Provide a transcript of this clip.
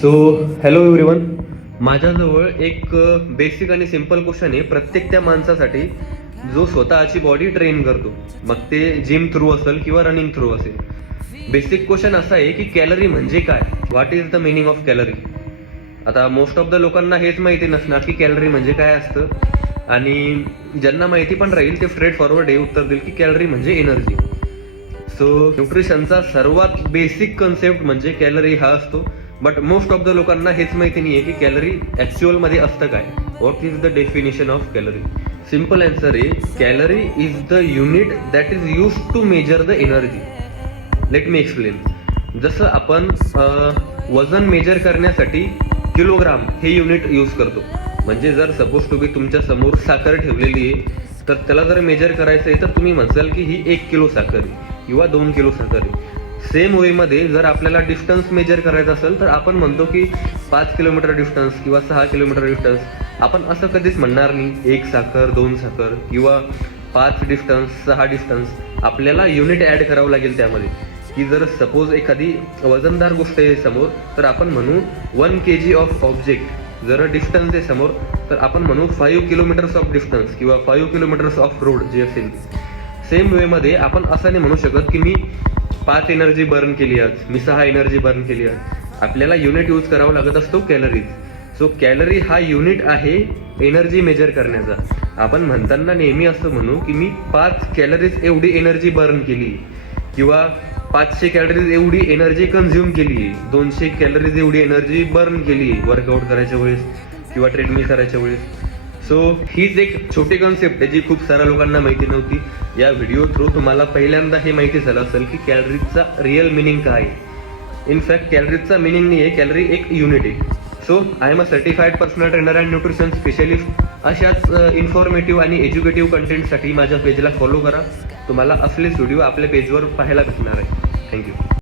So hello everyone, माझ्याजवळ एक basic आणि सिंपल क्वेश्चन आहे प्रत्येक त्या माणसासाठी जो स्वतःची बॉडी ट्रेन करतो, मग ते जिम थ्रू असेल किंवा रनिंग थ्रू असेल. बेसिक क्वेश्चन असा आहे की कॅलरी म्हणजे काय, what is the meaning of calorie. आता मोस्ट ऑफ द लोकांना हेच माहिती नसणार की कॅलरी म्हणजे काय असतं, आणि ज्यांना माहिती पण राहील ते स्ट्रेट फॉरवर्ड हे उत्तर देईल की कॅलरी म्हणजे एनर्जी. सो न्यूट्रिशनचा सर्वात बेसिक कन्सेप्ट म्हणजे कॅलरी हा असतो. बट मोस्ट ऑफ द लोकांना हेच माहिती नाहीये की कॅलरी ऍक्च्युअल मध्ये असतं काय. What is the definition of calorie. Simple answer आहे, calorie is the unit that is use to measure the energy. Let me explain. जसं आपण वजन मेजर करण्यासाठी किलोग्राम हे युनिट यूज करतो. म्हणजे जर सपोज टू बी तुमच्या समोर साखर ठेवलेली आहे, तर त्याला जर मेजर करायचं आहे तर तुम्ही म्हणसाल की ही 1 किलो साखर आहे किंवा 2 किलो साखर आहे. सेम वे मध्ये जर आपल्याला डिस्टन्स मेजर करायचं असेल तर आपण म्हणतो की 5 किलोमीटर डिस्टन्स किंवा 6 किलोमीटर डिस्टन्स. आपण असं कधीच म्हणणार नाही 1 साखर 2 साखर किंवा 5 डिस्टन्स 6 डिस्टन्स. आपल्याला युनिट ऍड करावं लागेल त्यामध्ये. की जर सपोज एखादी वजनदार गोष्ट आहे समोर, तर आपण म्हणू 1 kg ऑफ ऑब्जेक्ट. जर डिस्टन्स आहे समोर तर आपण म्हणू 5 किलोमीटर्स ऑफ डिस्टन्स किंवा 5 किलोमीटर्स ऑफ रोड जे असेल. सेम वे मध्ये आपण असं नाही म्हणू शकत की मी 5 एनर्जी बर्न केली आज, मी 6 एनर्जी बर्न केली आज. आपल्याला युनिट यूज करावा लागत असतो कॅलरीज. सो कॅलरी हा युनिट आहे एनर्जी मेजर करण्याचा. आपण म्हणताना नेहमी असं म्हणू की मी 5 कॅलरीज एवढी एनर्जी बर्न केली किंवा 500 कॅलरीज एवढी एनर्जी कन्झ्युम केली, 200 कॅलरीज एवढी एनर्जी बर्न केली वर्कआउट करायच्या वेळेस किंवा ट्रेडमिल करायच्या वेळेस. सो हीच एक छोटी कन्सेप्ट आहे जी खूप साऱ्या लोकांना माहिती नव्हती. या व्हिडिओ थ्रू तुम्हाला पहिल्यांदा हे माहिती झालं असेल की कॅलरीजचा रिअल मिनिंग काय आहे. इनफॅक्ट कॅलरीजचा मिनिंग नाही आहे, कॅलरी एक युनिट आहे. So I am a certified personal trainer and nutrition specialist. अशाच इन्फॉर्मेटिव्ह आणि एज्युकेटिव्ह कंटेंटसाठी माझ्या पेजला फॉलो करा. तुम्हाला असलेच व्हिडिओ आपल्या पेजवर पाहायला भेटणार आहे. थँक्यू.